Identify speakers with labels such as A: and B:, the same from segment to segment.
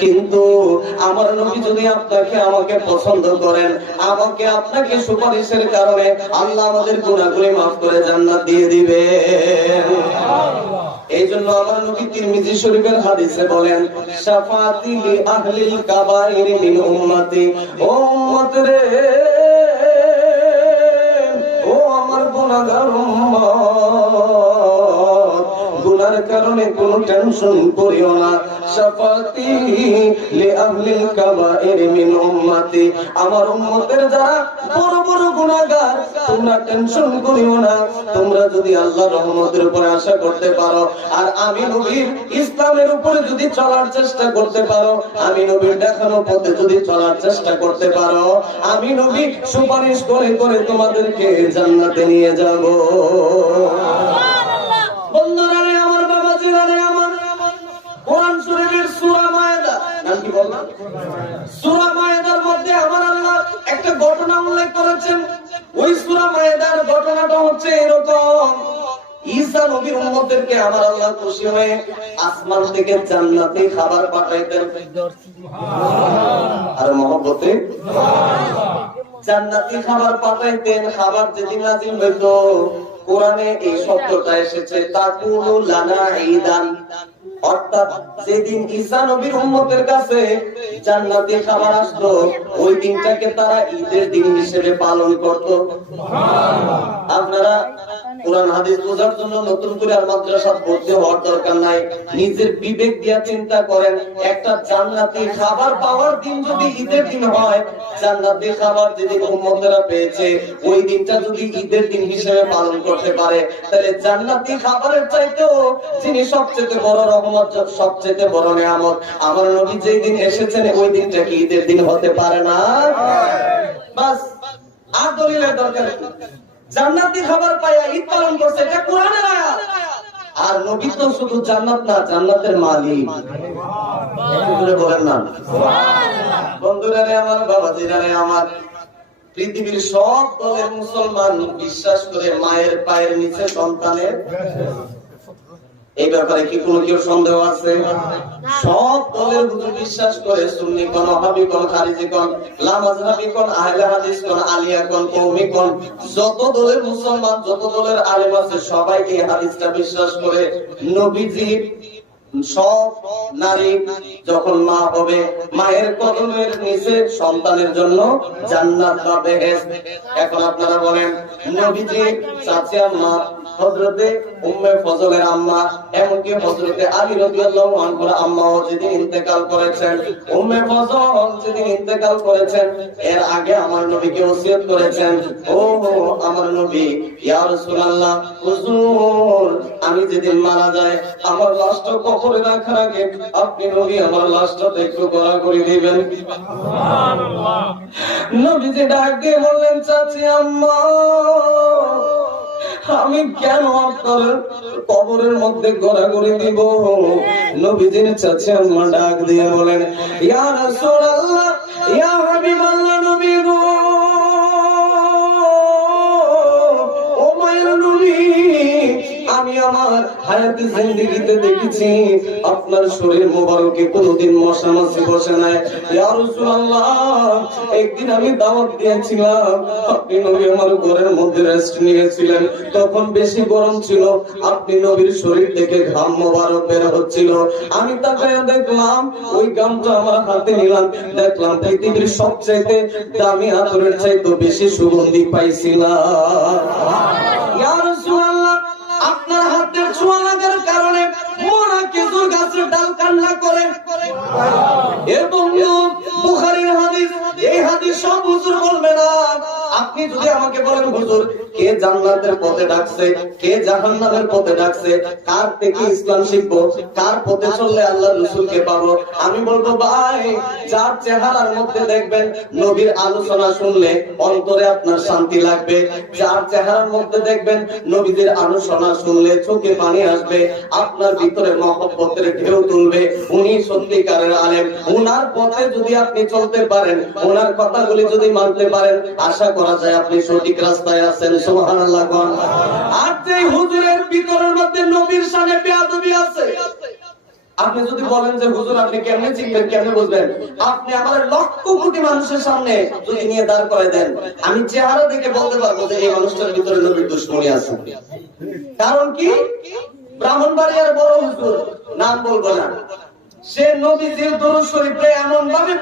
A: কিন্তু আমার নবী যদি আপনাকে আমাকে পছন্দ করেন আমাকে আপনাকে সুপারিশের কারণে আল্লাহ আমাদের গুণাগুলি মাফ করে জান্নাত দিয়ে দিবে এই জন্য আমার নবী তিরমিজি শরীফের হাদিসে বলেন শাফাতি লি আহলিল কাবাইর মিন উম্মতি। ও উম্মত রে ও আমার গুনাহগার উম্মত গুনার কারণে কোনো টেনশন করিও না। শাফাতি লি আহলিল কাবাইর মিন উম্মতি। আমার উম্মতের যারা বড় বড় গুনাহগার, তোমরা টেনশন করিও না। তোমরা যদি আল্লাহর রহমতের উপরে আশা করতে পারো, আর আমি নবীর ইসলামের উপরে যদি চলার চেষ্টা করতে পারো, আমি নবীর দেখানো পথে যদি চলার চেষ্টা করতে পারো, আমি নবী সুপারিশ করে করে তোমাদেরকে জান্নাতে নিয়ে যাব। কি বললাম? সূরা মায়েদার মধ্যে আমার আল্লাহ একটা ঘটনা উল্লেখ করেছেন। ওই সূরা মায়েদার ঘটনাটা হচ্ছে এরকম। ঈসা নবীর উম্মতদেরকে আমার আল্লাহ খুশি হয়ে আসমান থেকে জান্নাতে খাবার পাঠাইতেন। আর মহব্বতে? জান্নাতি খাবার পাঠাইতেন খাবার যেদিন নাজিল হইতো কোরআনে এই শব্দটা এসেছে তাকুলু লানা ঈদান। অর্থাৎ যেদিন ঈসা নবীর উম্মতের কাছে জান্নাতি খাবার আসতো, ওই দিনটাকে তারা ঈদের দিন হিসেবে পালন করত। আপনারা কোরআন, হাদিস বোঝার জন্য নতুন করে আর মাদ্রাসা হওয়ার দরকার নাই। নিজের বিবেক দিয়া চিন্তা করেন, একটা জান্নাতি খাবার পাওয়ার দিন যদি ঈদের দিন হয় খাবার উম্মতেরা পেয়েছে, ওই দিনটা যদি ঈদের দিন হিসেবে পালন করতে পারে, তাহলে জান্নাতি খাবারের চাইতেও যিনি সবচেয়ে বড় সবচেয়ে বড় নিয়ামত। আমার নবী যেই দিন এসেছেন, ওই দিনটা কি ঈদের দিন হতে পারে না? আর দলিলের দরকার জান্নাতি পাইয়া ঈদ পালন করছে, এটা আর নবী তো শুধু জান্নাত না, জান্নাতের মালিক। বলেন না। বন্ধুরা রে আমার আমার, পৃথিবীর সব দলের মুসলমান বিশ্বাস করে মায়ের পায়ের নিচে সন্তানের এই ব্যাপারে কি কোনো কেউ সন্দেহ আছে? সব দলের হুজুর বিশ্বাস করে সুন্নি কোন হাবি কোন খারিজি কোন লামাজহাবি কোন আহলে হাদিস কোন আলিয়া কোন কওমি কোন যত দলের মুসলমান যত দলের আলেম আছে সবাই এই হাদিসটা বিশ্বাস করে। নবীজি সব নারী যখন মা হবে মায়ের কদমের নিচে সন্তানের জন্য জান্নাত বা বেহেশত এখন আপনারা বলেন নবীজি চাচি আম্মা হযরতে উম্মে ফজলের আম্মা এমনকি হযরতে আলী রাদিয়াল্লাহু আনহুর আম্মাও যেদিন ইন্তেকাল করেছেন উম্মে ফজল যেদিন ইন্তেকাল করেছেন এর আগে আমার নবীকে ওসিয়ত করেছেন ও আমার নবী ইয়া রাসূলুল্লাহ হুজুর আমি যেদিন মারা যাই আমার লাশটা কবরে রাখার আগে আপনি নবী আমার লাশটা একটু গড়া করে দিবেন। নবীজি ডাক দিয়ে বললেন চাচি আম্মা আমি কেন আপনার কবরের মধ্যে গড়াগড়ি দিব? নবীজির চাচা আম্মা ডাক দিয়ে বলেন, ইয়া রাসূলুল্লাহ, ইয়া হাবিবাল্লাহ, নবী গো হায়াতে জিন্দেগিতে দেখেছি, আপনার শরীর মোবারকে কোনোদিন মশা মাছি বসে নাই। ইয়া রাসূলুল্লাহ, একদিন আমি দাওয়াত দিয়েছিলাম, আপনি নবী আমার ঘরের মধ্যে রেস্ট নিয়েছিলেন। তখন বেশি গরম ছিল, আপনি নবীর শরীর থেকে ঘাম মোবারক বের হচ্ছিল। আমি তাকায় দেখলাম, ওই গামটা আমার হাতে নিলাম, দেখলাম পৃথিবীর সবচাইতে দামি আতরের চাইতে বেশি সুগন্ধি পাইছিলাম। ইয়া হাদিস সব হুজুর বলবে না। আপনি যদি আমাকে বলেন হুজুর কে জান্নাতের পথে ডাকছে? কে জাহান্নামের পথে ডাকছে? কার থেকে ইসলাম শিখব? কার পথে চললে আল্লাহ রসুলকে পাবো? আমি বলব, ভাই, যার চেহারার মধ্যে দেখবেন, নবীর আলোচনা শুনলে অন্তরে আপনার শান্তি লাগবে। যার চেহারার মধ্যে দেখবেন, নবীদের আলোচনা শুনলে চোখে পানি আসবে, আপনার ভিতরে মহব্বতের ঢেউ তুলবে। উনি সত্যিকারের আলেম। উনার পথে যদি আপনি চলতে পারেন ওনার কথাগুলি যদি মানতে পারেন, আশা করা যায় আপনি সঠিক রাস্তায় আছেন। যে আপনি যদি বলেন যে, হুজুর, আপনি কেমনে চিনবেন, কেমনে বুঝবেন? আপনি আমার লক্ষ কোটি মানুষের সামনে যদি নিয়ে দাঁড় করে দেন, আমি চেহারা দেখে বলতে পারব যে, এই মানুষটার ভিতরে নবীর দুশ্মনী আছে। কারণ কি? ব্রাহ্মণবাড়িয়ার বড় হুজুর, নাম বলব না। সে নদী নবীজির দরুদ শরীফে এমন ভাবে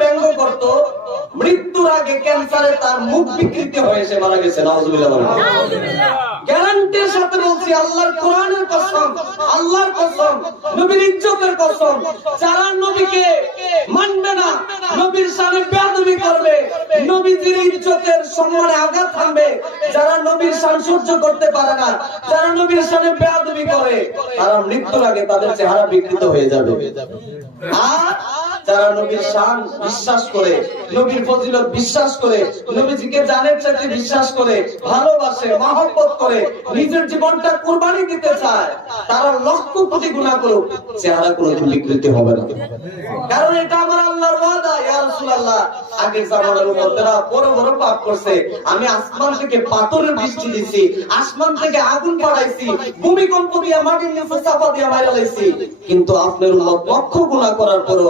A: আগে তার মুখ বিকৃতি হয়ে সে মারা গেছে নাউজুবিল্লাহ গ্যারান্টির সাথে বলছি আল্লাহর কোরআনের কসম আল্লাহর কসম নবীর ইজ্জতের কসম। যারা নবীকে মানবে না নবীর সামনে বেয়াদবি করবে নবীজির ইজ্জতের সম্মানে আঘাত থামবে যারা নবীর শান সহ্য করতে পারে না যারা নবীর সামনে বেয়াদবি করে তারা মৃত্যুর আগে তাদের চেহারা বিকৃত হয়ে যাবে। আর যারা নবীর শান বিশ্বাস করে, নবীর ফজিলত বিশ্বাস করে, নবীজিকে জানের চাইতে বিশ্বাস করে, ভালোবাসে, মহব্বত করে, নিজের জীবনটা কোরবানি দিতে চায়, তারা লক্ষ কোটি গুণা করুক, চেহারা কোনোদিন বিকৃতি হবে না। কারণ এটা আমার আল্লাহর ওয়াদা, ইয়া রাসূলুল্লাহ। আগের জামানার উম্মতেরা বড় বড় পাপ করছে। আমি আসমান থেকে পাথরের বৃষ্টি দিছি, আসমান থেকে আগুন পড়াইছি ভূমিকম্প দিয়া, মাটির নিচে চাপা দিয়া মারা লাইছি। কিন্তু আপনার উম্মত লক্ষ গুণা করার পরও